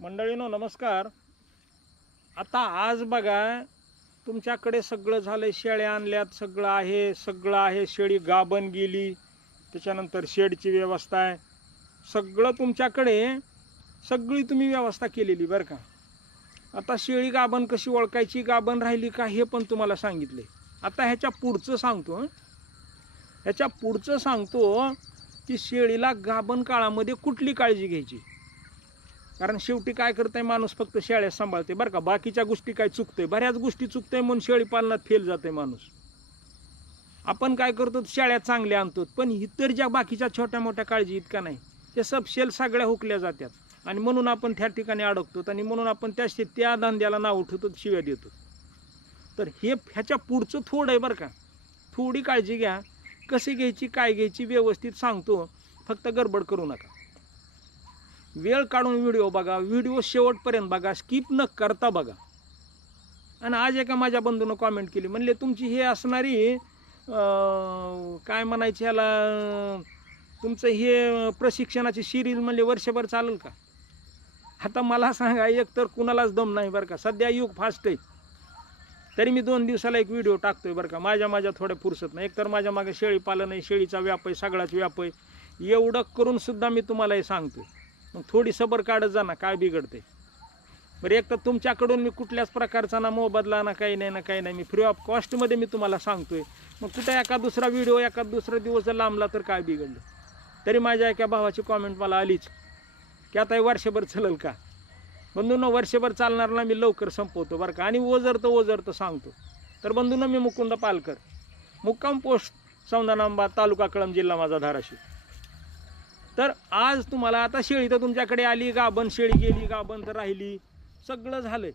मंडळीनो नमस्कार. आता आज बघा तुमच्याकडे सगळं झालं शेळ्या आणल्यात सगळं आहे सगळं आहे. शेळी गाबन गेली त्याच्यानंतर शेडची व्यवस्था आहे. सगळं तुमच्याकडे सगळी तुम्ही व्यवस्था केलेली बरं का. आता शेळी गाबन कशी ओळखायची गाबन राहिली का हे पण तुम्हाला सांगितले आता ह्याच्या पुढचं सांगतो ह्याच्या पुढचं सांगतो की शेळीला गाबन काळामध्ये कुठली काळजी घ्यायची? कारण शेवटी काय करतंय माणूस फक्त शेळ्या सांभाळते बरं का बाकीच्या गोष्टी काय चुकतंय? बऱ्याच गोष्टी चुकतंय म्हणून शेळी पालनात फेल जाते माणूस. आपण काय करतो शेळ्या चांगल्या आणतो पण इतर ज्या बाकीच्या छोट्या मोठ्या काळजी इतका नाही. ते सब शेल सगळ्या हुकल्या जातात आणि म्हणून आपण त्या ठिकाणी अडकतो आणि म्हणून आपण त्या त्या धंद्याला नाव उठवतो शिव्या देतो तर हे ह्याच्या पुढचं थोडं आहे बरं का. थोडी काळजी घ्या. कशी घ्यायची काय घ्यायची व्यवस्थित सांगतो. फक्त गडबड करू नका. वेळ काढून व्हिडिओ बघा व्हिडिओ शेवटपर्यंत बघा स्किप न करता बघा. आणि आज एका माझ्या बंधूनं कॉमेंट केली म्हणले तुमची हे असणारी काय म्हणायची ह्याला तुमचं हे प्रशिक्षणाची सिरीज म्हणले वर्षभर चालेल का? आता मला सांगा एक तर कुणालाच दम नाही बरं का. सध्या युग फास्ट आहे. तरी मी दोन दिवसाला एक व्हिडिओ टाकतोय बरं का. माझ्या माझ्या थोड्या फुरसत नाही. एकतर माझ्या मागे शेळी पालन आहे शेळीचा व्याप आहे सगळाच व्याप आहे. एवढं करूनसुद्धा मी तुम्हाला हे सांगतोय. मग थोडी सबर काढत जा ना काय बिघडते बरं एक तर तुमच्याकडून मी कुठल्याच प्रकारचा ना मोबदला ना काही नाही ना काही नाही. मी फ्री ऑफ कॉस्टमध्ये मी तुम्हाला सांगतोय. मग कुठं एका दुसरा व्हिडिओ एका दुसरा दिवस जर लांबला तर काय बिघडलं? तरी माझ्या एका भावाची कॉमेंट मला आलीच की आता हे वर्षभर चालेल का? बंधूंनो वर्षभर चालणारला मी लवकर संपवतो बरं का. आणि ओझरतं ओझरतं सांगतो. तर बंधूंनो मी मुकुंद पालकर मुक्काम पोस्ट सौंदानांबा तालुका कळम जिल्हा माझा धाराशिव. तर आज तुम्हाला आता शेळी तर तुमच्याकडे आली गाभण शेळी गेली गाभण तर राहिली. सगळं झालंय.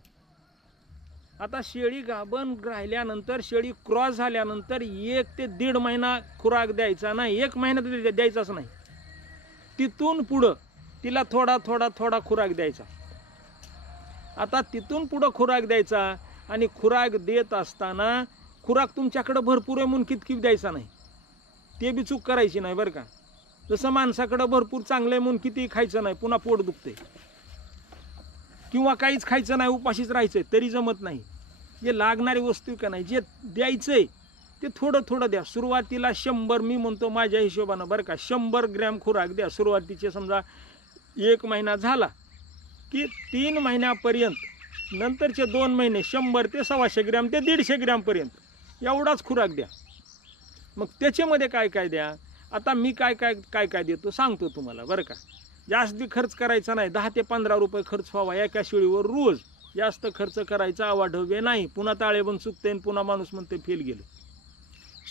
आता शेळी गाभण राहिल्यानंतर शेळी क्रॉस झाल्यानंतर एक ते दीड महिना खुराक द्यायचा नाही एक महिना तर द्यायचाच नाही. तिथून पुढं तिला थोडा थोडा थोडा खुराक द्यायचा. आता तिथून पुढं खुराक द्यायचा आणि खुराक देत असताना खुराक तुमच्याकडं भरपूर आहे म्हणून कितकी द्यायचा नाही. ते बी चूक करायची नाही बरं का. जसं माणसाकडं भरपूर चांगलं आहे म्हणून कितीही खायचं नाही पुन्हा पोट दुखते किंवा काहीच खायचं नाही उपाशीच राहायचंय तरी जमत नाही. जे लागणारी वस्तू का नाही? जे द्यायचंय ते थोडं थोडं द्या. सुरुवातीला शंभर मी म्हणतो माझ्या हिशोबानं बरं का शंभर ग्रॅम खुराक द्या. सुरुवातीचे समजा एक महिना झाला की तीन महिन्यापर्यंत नंतरचे दोन महिने शंभर ते सव्वाशे ग्रॅम ते दीडशे ग्रॅमपर्यंत एवढाच खुराक द्या. मग त्याच्यामध्ये काय काय द्या? आता मी काय काय काय काय देतो सांगतो तुम्हाला बरं का? जास्त खर्च करायचा नाही दहा ते पंधरा रुपये खर्च व्हावा एका शेळीवर रोज. जास्त खर्च करायचा आवाढव्य नाही. पुन्हा ताळेबंद चुकते आणि पुन्हा माणूस म्हणते फेल गेलं.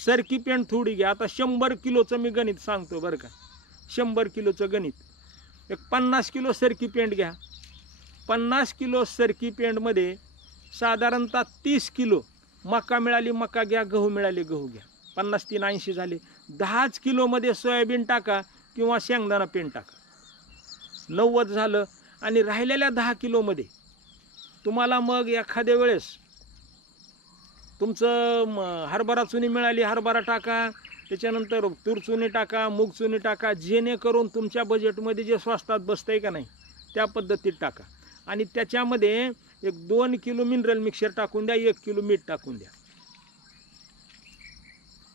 सरकी पेंट थोडी घ्या. आता शंभर किलोचं मी गणित सांगतो बरं का? शंभर किलोचं गणित. एक पन्नास किलो सरकी पेंट घ्या. पन्नास किलो सरकी पेंटमध्ये साधारणतः तीस किलो मका मिळाली मका घ्या गहू मिळाले गहू घ्या. पन्नास तीन ऐंशी झाले. दहाच किलोमध्ये सोयाबीन टाका किंवा शेंगदाणा पेंट टाका. नव्वद झालं आणि राहिलेल्या दहा किलोमध्ये तुम्हाला मग एखाद्या वेळेस तुमचं हरभरा चुनी मिळाली हरभरा टाका त्याच्यानंतर तूर चुनी टाका मूग चुनी टाका जेणेकरून तुमच्या बजेटमध्ये जे स्वस्तात बसतं आहे का नाही त्या पद्धतीत टाका. आणि त्याच्यामध्ये एक दोन किलो मिनरल मिक्सर टाकून द्या एक किलो मीठ टाकून द्या.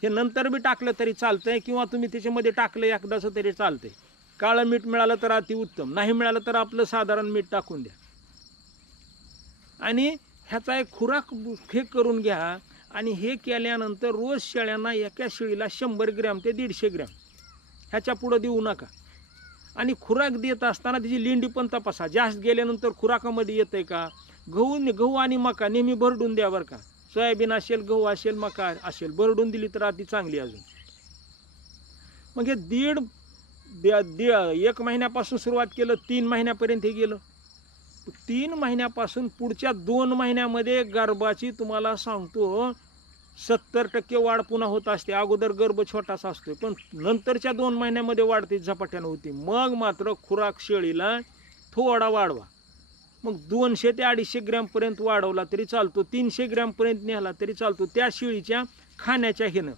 हे नंतर बी टाकलं तरी चालतंय किंवा तुम्ही त्याच्यामध्ये टाकलं एकदाचं तरी चालतंय. काळं मीठ मिळालं तर अतिउत्तम नाही मिळालं तर आपलं साधारण मीठ टाकून द्या. आणि ह्याचा एक खुराक हे करून घ्या आणि हे केल्यानंतर रोज शेळ्यांना एका शेळीला शंभर ग्रॅम ते दीडशे ग्रॅम. ह्याच्या पुढं देऊ नका. आणि खुराक देत असताना त्याची लेंडी पण तपासा. जास्त गेल्यानंतर खुराकामध्ये येतंय का? गहू गहू आणि मका नेहमी भरडून द्या बरं का. सोयाबीन असेल गहू असेल मका असेल भरडून दिली तर अति चांगली अजून. मग हे दीड द्या एक महिन्यापासून सुरुवात केलं तीन महिन्यापर्यंत हे गेलं. तीन महिन्यापासून पुढच्या दोन महिन्यामध्ये गर्भाची तुम्हाला सांगतो सत्तर टक्के वाढ पुन्हा होत असते. अगोदर गर्भ छोटासा असतो पण नंतरच्या दोन महिन्यामध्ये वाढते झपाट्यानं होती. मग मात्र खुराक शेळीला थोडा वाढवा. मग दोनशे ते अडीचशे ग्रॅमपर्यंत वाढवला तरी चालतो तीनशे ग्रॅमपर्यंत नेला तरी चालतो त्या शिळीच्या खाण्याच्या हेनं.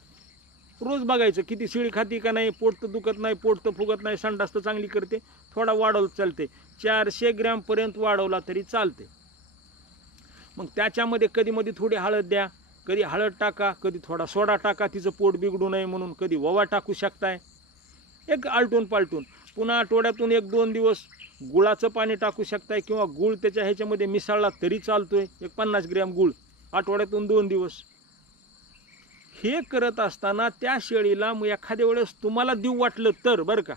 रोज बघायचं किती शिळी खाती का नाही पोट तर दुखत नाही पोट तर फुगत नाही संडास तर चांगली करते थोडा वाढवलं चालते. चारशे ग्रॅमपर्यंत वाढवला तरी चालते. मग त्याच्यामध्ये कधी मध्ये थोडी हळद द्या कधी हळद टाका कधी थोडा सोडा टाका तिचं पोट बिघडू नये म्हणून कधी ववा टाकू शकताय. एक आलटून पालटून पुन्हा आठवड्यातून एक दोन दिवस गुळाचं पाणी टाकू शकताय किंवा गुळ त्याच्या ह्याच्यामध्ये मिसळला तरी चालतोय. एक पन्नास ग्रॅम गुळ आठवड्यातून दोन दिवस. हे करत असताना त्या शेळीला मग एखाद्या वेळेस तुम्हाला देऊ वाटलं तर बरं का?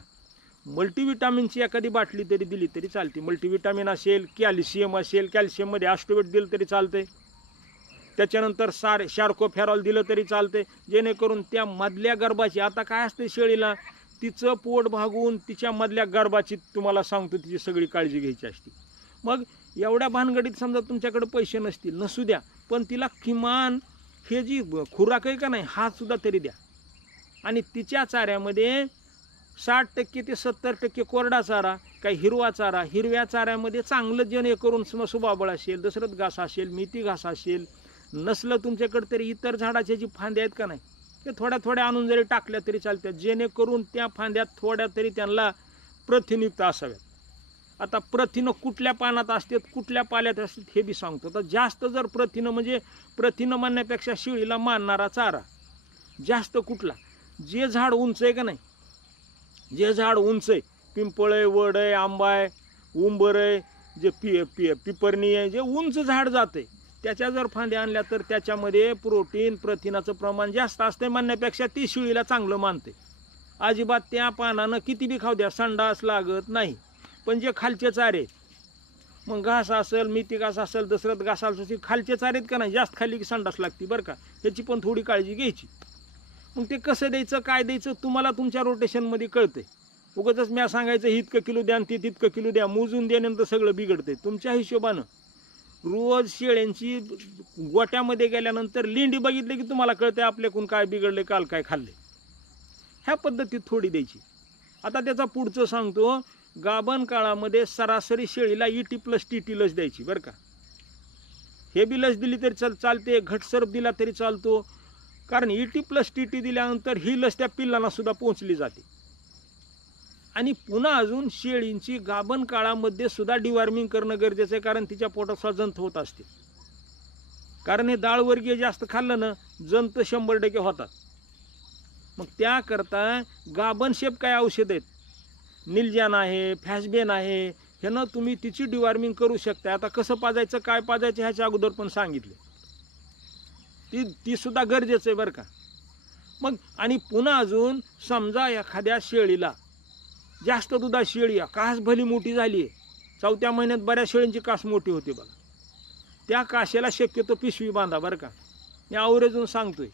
मल्टीविटामिनची एखादी बाटली तरी दिली तरी चालते. मल्टीविटामिन असेल कॅल्शियम असेल कॅल्शियममध्ये ॲस्टोवेट दिलं तरी चालते त्याच्यानंतर सार शार्कोफेरॉल दिलं तरी चालते जेणेकरून त्या मधल्या गर्भाची आता काय असते शेळीला? तिचं पोट भागून तिच्या मधल्या गर्भाची तुम्हाला सांगतो तिची सगळी काळजी घ्यायची असते. मग एवढ्या भानगडीत समजा तुमच्याकडे पैसे नसतील नसू द्या पण तिला किमान हे जी खुराक आहे का नाही हा सुद्धा तरी द्या. आणि तिच्या चाऱ्यामध्ये साठ टक्के ते सत्तर टक्के कोरडा चारा काही हिरवा चारा हिरव्या चाऱ्यामध्ये चांगलं जेणेकरून सुबाबळ असेल दशरथ घास असेल मेथी घास असेल नसलं तुमच्याकडे तरी इतर झाडाच्या जी फांद्या आहेत का नाही ते थोड्या थोड्या आणून जरी टाकल्या तरी चालत्या जेणेकरून त्या फांद्यात थोड्या तरी त्यांना प्रथिनयुक्त असाव्यात. आता प्रथिनं कुठल्या पानात असतात कुठल्या पाल्यात असतात हे बी सांगतो. तर जास्त जर प्रथिनं म्हणजे प्रथिनं म्हणण्यापेक्षा शिळीला मानणारा चारा. जास्त कुठला? जे झाड उंच आहे का नाही? जे झाड उंच आहे पिंपळ आहे वड आहे आंबा आहे उंबर आहे जे पि पि पिपरणी आहे जे उंच झाड जाते त्याच्या जर फांद्या आणल्या तर त्याच्यामध्ये प्रोटीन प्रथिनाचं प्रमाण जास्त असते म्हणण्यापेक्षा ती शिळीला चांगलं मानते. अजिबात त्या पानानं किती बी खाऊ द्या संडास लागत नाही. पण जे खालचे चारे मग घास असेल मेथी घास असेल दसरत घास असेल खालचे चारेत का नाही? जास्त खाली की संडास लागते बरं का? ह्याची पण थोडी काळजी घ्यायची. मग ते कसं द्यायचं काय द्यायचं तुम्हाला तुमच्या रोटेशनमध्ये कळतंय. उगाच म्या सांगायचं इतकं किलो द्या आणि ते तितकं किलो द्या मोजून द्यानंतर सगळं बिघडते तुमच्या हिशोबानं. रोज शेळ्यांची गोट्यामध्ये गेल्यानंतर लिंडी बघितली की तुम्हाला कळते आपल्याकडून काय बिघडले काल काय खाल्ले ह्या पद्धतीत थोडी द्यायची. आता त्याचा पुढचं सांगतो गाभण काळामध्ये सरासरी शेळीला E T plus T T लस द्यायची बरं का? हे बी लस दिली तरी चाल चालते घटसर्प दिला तरी चालतो. कारण E T plus T T दिल्यानंतर ही लस त्या पिल्लांना सुद्धा पोहोचली जाते. आणि पुन्हा अजून शेळींची गाभण काळामध्ये सुद्धा डिवॉर्मिंग करणं गरजेचं आहे कारण तिच्या पोटात जंत होत असते. कारण हे डाळवर्गीय जास्त खाल्लं ना जंत शंभर टक्के होतात. मग त्याकरता गाभण शेप काय औषध आहेत? निलजान आहे फॅसबेन आहे ह्यानं तुम्ही तिची डिवॉर्मिंग करू शकता आता कसं पाजायचं काय पाजायचं ह्याच्या अगोदर पण सांगितले. ती तीसुद्धा गरजेचं आहे बरं का. मग आणि पुन्हा अजून समजा एखाद्या शेळीला जास्त दुधा शेळी आहे, कास भली मोठी झाली आहे. चौथ्या महिन्यात बऱ्याच शेळींची कास मोठी होती बघा. त्या काशेला शक्यतो पिशवी बांधा बरं का. मी आवरेजून सांगतोय.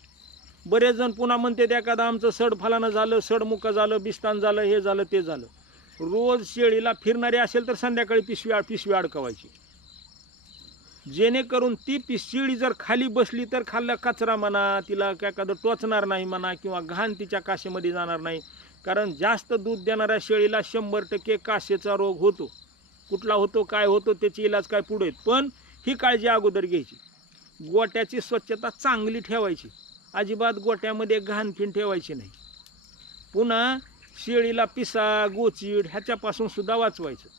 बरेच जण पुन्हा म्हणते एखादं आमचं सड फलानं झालं सडमुखं झालं बिस्तान झालं हे झालं ते झालं. रोज शेळीला फिरणारी असेल तर संध्याकाळी पिशवी पिशवी अडकवायची. जेणेकरून ती पिशिळी जर खाली बसली तर खाल्ला कचरा म्हणा तिला एखादं टोचणार नाही म्हणा किंवा घाण तिच्या काशेमध्ये जाणार नाही. कारण जास्त दूध देणाऱ्या शेळीला शंभर टक्के काशेचा रोग होतो. कुठला होतो काय होतो त्याची इलाज काय पुढे आहेत. पण ही काळजी अगोदर घ्यायची. गोट्याची स्वच्छता चांगली ठेवायची. अजिबात गोट्यामध्ये घाणफिण ठेवायची नाही. पुन्हा शेळीला पिसा गोचीड ह्याच्यापासून सुद्धा वाचवायचं.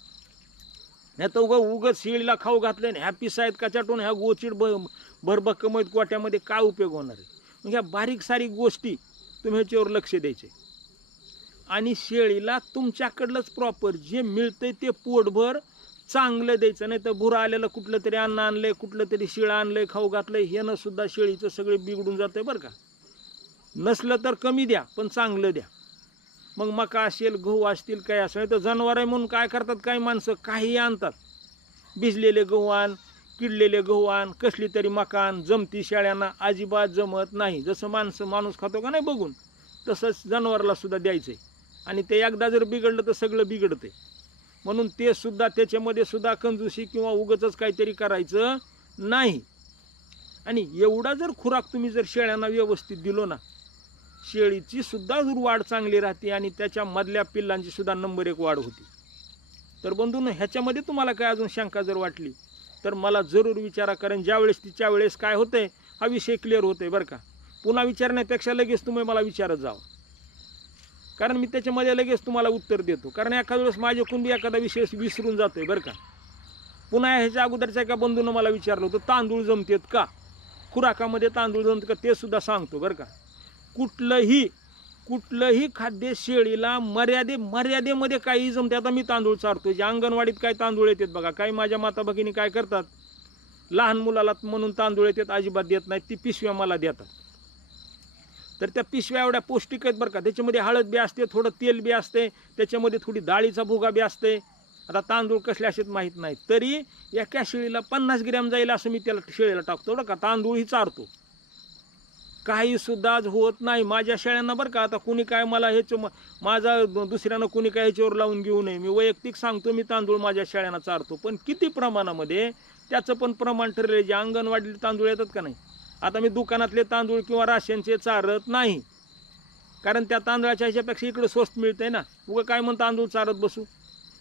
नाही तर उगं उगत शेळीला खाऊ घातलं नाही. ह्या पिसा आहेत कचाटून ह्या गोचीड ब भरभक्कम आहेत गोट्यामध्ये काय उपयोग होणार आहे? मग ह्या बारीक सारीक गोष्टी तुम्ही ह्याच्यावर लक्ष द्यायचे. आणि शेळीला तुमच्याकडलंच प्रॉपर जे मिळतंय ते पोटभर चांगलं द्यायचं. नाही तर बुरा आलेलं कुठलं तरी अन्न आणलंय कुठलं तरी शिळं आणलंय खाऊ घातलंय ह्यानं सुद्धा शेळीचं सगळं बिघडून जातंय बरं का. नसलं तर कमी द्या पण चांगलं द्या. मग मका असेल गहू असतील काय असेल तर जनावर आहे म्हणून काय करतात काही माणसं? काही आणतात. भिजलेले गहू आण किडलेले गहू आण कसली तरी मकान जमती शेळ्यांना अजिबात जमत नाही. जसं माणसं माणूस खातो का नाही बघून तसंच जनावरालासुद्धा सुद्धा आहे आणि ते एकदा जर बिघडलं तर सगळं बिघडते. म्हणून ते सुद्धा त्याच्यामध्ये सुद्धा कंजूसी किंवा उगच काहीतरी करायचं नाही. आणि एवढा जर खुराक तुम्ही जर शेळ्यांना व्यवस्थित दिलो ना शेळीची सुद्धा वाढ चांगली राहते आणि त्याच्या मधल्या पिल्लांची सुद्धा नंबर एक वाढ होती. तर बंधून ह्याच्यामध्ये तुम्हाला काय अजून शंका जर वाटली तर मला जरूर विचारा कारण ज्यावेळेस तिच्या वेळेस काय होतंय हा विषय क्लिअर होतोय बरं का. पुन्हा विचारण्यापेक्षा लगेच तुम्ही मला विचारत जावं. कारण मी त्याच्यामध्ये लगेच तुम्हाला उत्तर देतो. कारण एखाद्या वेळेस माझे बी एखादा विषय विसरून जातो आहे बरं का. पुन्हा ह्याच्या अगोदरच्या एका बंधूनं मला विचारलं होतं तांदूळ जमतेत का? खुराकामध्ये तांदूळ जमते का? ते सुद्धा सांगतो बरं का. कुठलंही कुठलंही खाद्य शेळीला मर्यादे मर्यादेमध्ये काही जमते आता मी तांदूळ चारतो जे अंगणवाडीत काय तांदूळ येतात बघा. काही माझ्या माता भगिनी काय करतात? लहान मुलाला म्हणून तांदूळ येतात अजिबात देत नाहीत. ती पिशव्या मला देतात. तर त्या पिशव्या एवढ्या पौष्टिक आहेत बरं का. त्याच्यामध्ये हळद बी असते थोडं तेल बी असते त्याच्यामध्ये थोडी डाळीचा भुगा बी असते. आता तांदूळ कसले असेत माहीत नाही. तरी एका शेळीला पन्नास ग्रॅम जाईल असं मी त्याला शेळीला टाकतो. बरं का तांदूळ ही चारतो. काही सुद्धा आज होत नाही. माझ्या शेळ्यांना बरं का आता कुणी काय मला ह्याचं माझा दुसऱ्यांना दुसऱ्यानं कुणी काय ह्याच्यावर लावून घेऊ नये. मी वैयक्तिक सांगतो मी तांदूळ माझ्या शेळ्यांना चारतो. पण किती प्रमाणामध्ये त्याचं पण प्रमाण ठरले जे अंगणवाडीले तांदूळ येतात का नाही? आता मी दुकानातले तांदूळ किंवा राशनचे चारत नाही. कारण त्या तांदळाच्या ह्याच्यापेक्षा इकडं स्वस्त मिळते ना. उगं काय म्हणून तांदूळ चारत बसू?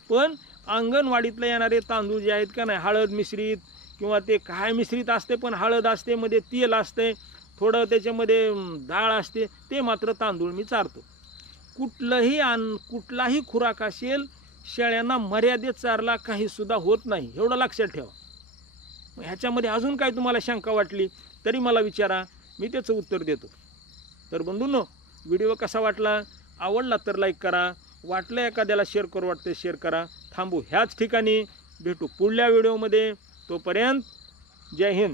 पण अंगणवाडीतले येणारे तांदूळ जे आहेत का नाही हळद मिश्रित किंवा ते काय मिश्रित असते पण हळद असते मध्ये तेल असते थोडं त्याच्यामध्ये डाळ असते ते मात्र तांदूळ मी चारतो. कुठलंही अन्न कुठलाही खुराक असेल शेळ्यांना मर्यादित चारला काही सुद्धा होत नाही. एवढं लक्षात ठेवा. मग ह्याच्यामध्ये अजून काय तुम्हाला शंका वाटली? तरी मला विचारा मी त्याचं उत्तर देतो. तर बंधूंनो व्हिडिओ कसा वाटला? आवडला तर लाईक करा वाटलं एखाद्याला शेअर करू वाटतं शेअर करा. थांबू ह्याच ठिकाणी भेटू पुढल्या व्हिडिओमध्ये. तोपर्यंत जय हिंद.